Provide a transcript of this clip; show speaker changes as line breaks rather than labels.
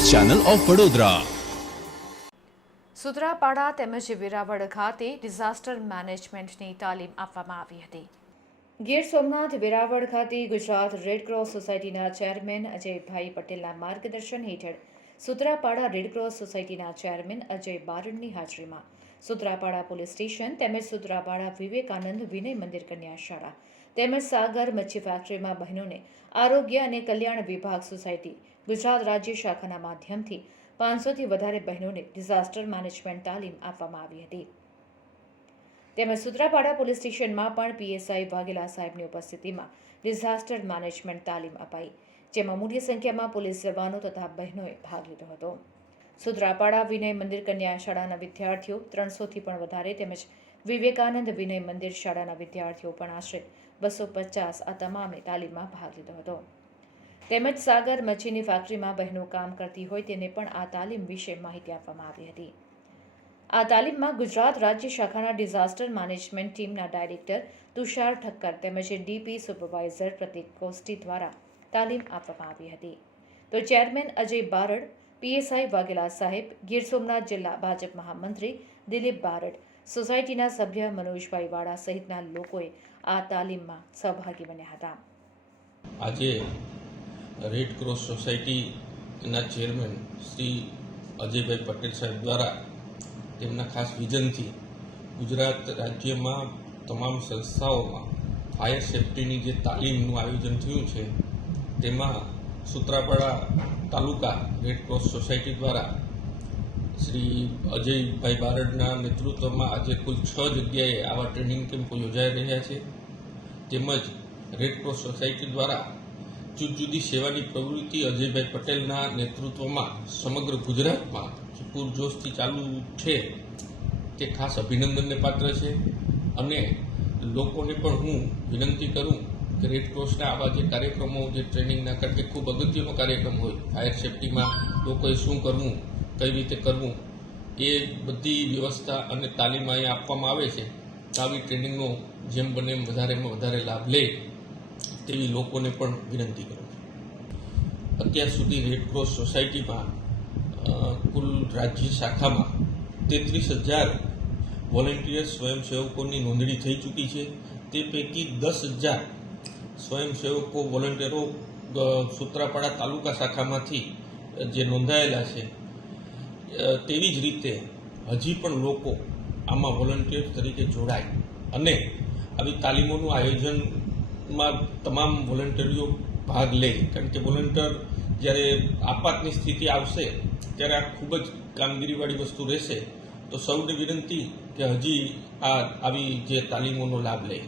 Channel of Vadodara.
Sutrapada તેમજ વેરાવળ ખાતે disaster મેનેજમેન્ટની તાલીમ આપવામાં આવી હતી. ગીર સોમનાથ, વેરાવળ ખાતે ગુજરાત રેડ ક્રોસ સોસાયટીના ચેરમેન અજયભાઈ પટેલના માર્ગદર્શન હેઠળ સુત્રાપાડા રેડ ક્રોસ સોસાયટીના ચેરમેન અજય બારડની હાજરીમાં સુત્રાપાડા પોલીસ સ્ટેશન તેમજ સુત્રાપાડા વિવેકાનંદ વિનય મંદિર કન્યા શાળા તેમજ સાગર મચ્છી ફેક્ટરીમાં બહેનોને આરોગ્ય અને કલ્યાણ વિભાગ સોસાયટી ગુજરાત રાજ્ય શાખાના માધ્યમથી પાંચસોથી વધારે બહેનોને ડિઝાસ્ટર મેનેજમેન્ટ તાલીમ આપવામાં આવી હતી. તેમજ સુત્રાપાડા પોલીસ સ્ટેશનમાં પણ પીએસઆઈ વાઘેલા સાહેબની ઉપસ્થિતિમાં ડિઝાસ્ટર મેનેજમેન્ટ તાલીમ અપાઈ, જેમાં મોટી સંખ્યામાં પોલીસ જવાનો તથા બહેનોએ ભાગ લીધો હતો. સુત્રાપાડા વિનય મંદિર કન્યા શાળાના વિદ્યાર્થીઓ ત્રણસોથી પણ વધારે તેમજ વિવેકાનંદ વિનય મંદિર શાળાના વિદ્યાર્થીઓ પણ આશરે બસો પચાસ આ તમામે તાલીમમાં ભાગ લીધો હતો. તેમજ સાગર મચ્છીની ફેક્ટરીમાં બહેનો કામ કરતી હોય તેને પણ આ તાલીમ વિશે માહિતી આપવામાં આવી હતી. આ તાલીમમાં ગુજરાત રાજ્ય શાખાના ડિઝાસ્ટર મેનેજમેન્ટ ટીમના ડાયરેક્ટર તુષાર ઠક્કર તેમજ ડીપી સુપરવાઇઝર પ્રતિક કોસ્ટી દ્વારા તાલીમ આપવામાં આવી હતી. તો ચેરમેન અજય બારડ પીએસઆઈ વાઘેલા સાહેબ, ગીર સોમનાથ જિલ્લા ભાજપ મહામંત્રી દિલીપ બારડ, સોસાયટીના સભ્ય મનોજભાઈ વાળા સહિતના લોકોએ આ તાલીમમાં સહભાગી બન્યા હતા.
આજે રેડ ક્રોસ સોસાયટીના ચેરમેન શ્રી અજયભાઈ પટેલ સાહેબ દ્વારા તેમના ખાસ વિઝનથી ગુજરાત રાજ્યમાં તમામ સંસ્થાઓમાં ફાયર સેફટીની જે તાલીમનું આયોજન થયું છે, તેમાં સુત્રાપાડા તાલુકા રેડ ક્રોસ સોસાયટી દ્વારા શ્રી અજયભાઈ બારડના નેતૃત્વમાં આજે કુલ છ જગ્યાએ આવા ટ્રેનિંગ કેમ્પો યોજાઈ રહ્યા છે. તેમજ રેડ ક્રોસ સોસાયટી દ્વારા જુદી જુદી સેવાની પ્રવૃત્તિ અજયભાઈ પટેલના નેતૃત્વમાં સમગ્ર ગુજરાતમાં પૂરજોશથી ચાલુ છે. તે ખાસ અભિનંદનને પાત્ર છે. અને લોકોને પણ હું વિનંતી કરું કે રેડ ક્રોસના આવા જે કાર્યક્રમો, જે ટ્રેનિંગના કારણ ખૂબ અગત્યનો કાર્યક્રમ હોય. ફાયર સેફટીમાં લોકોએ શું કરવું, કઈ રીતે કરવું, એ બધી વ્યવસ્થા અને તાલીમ અહીંયા આપવામાં આવે છે. આવી ટ્રેનિંગનો જેમ બને એમ વધારેમાં વધારે લાભ લે. તેવી લોકોને પણ વિનંતી કરું છું. અત્યાર સુધી રેડક્રોસ સોસાયટીમાં કુલ રાજ્ય શાખામાં તેત્રીસ હજાર વોલેન્ટિયર સ્વયંસેવકોની નોંધણી થઈ ચૂકી છે. તે પૈકી દસ હજાર સ્વયંસેવકો વોલેન્ટિયરો સૂત્રાપાડા તાલુકા શાખામાંથી જે નોંધાયેલા છે. તેવી જ રીતે હજી પણ લોકો આમાં વોલન્ટિયર તરીકે જોડાય. અને આવી તાલીમોનું આયોજનમાં તમામ વોલન્ટિયરો ભાગ લે. કારણ કે વોલન્ટિયર જ્યારે આપાતની સ્થિતિ આવશે, ત્યારે આ ખૂબ જ કામગીરીવાળી વસ્તુ રહેશે. તો સૌને વિનંતી કે હજી આ આવી જે તાલીમોનો લાભ લે.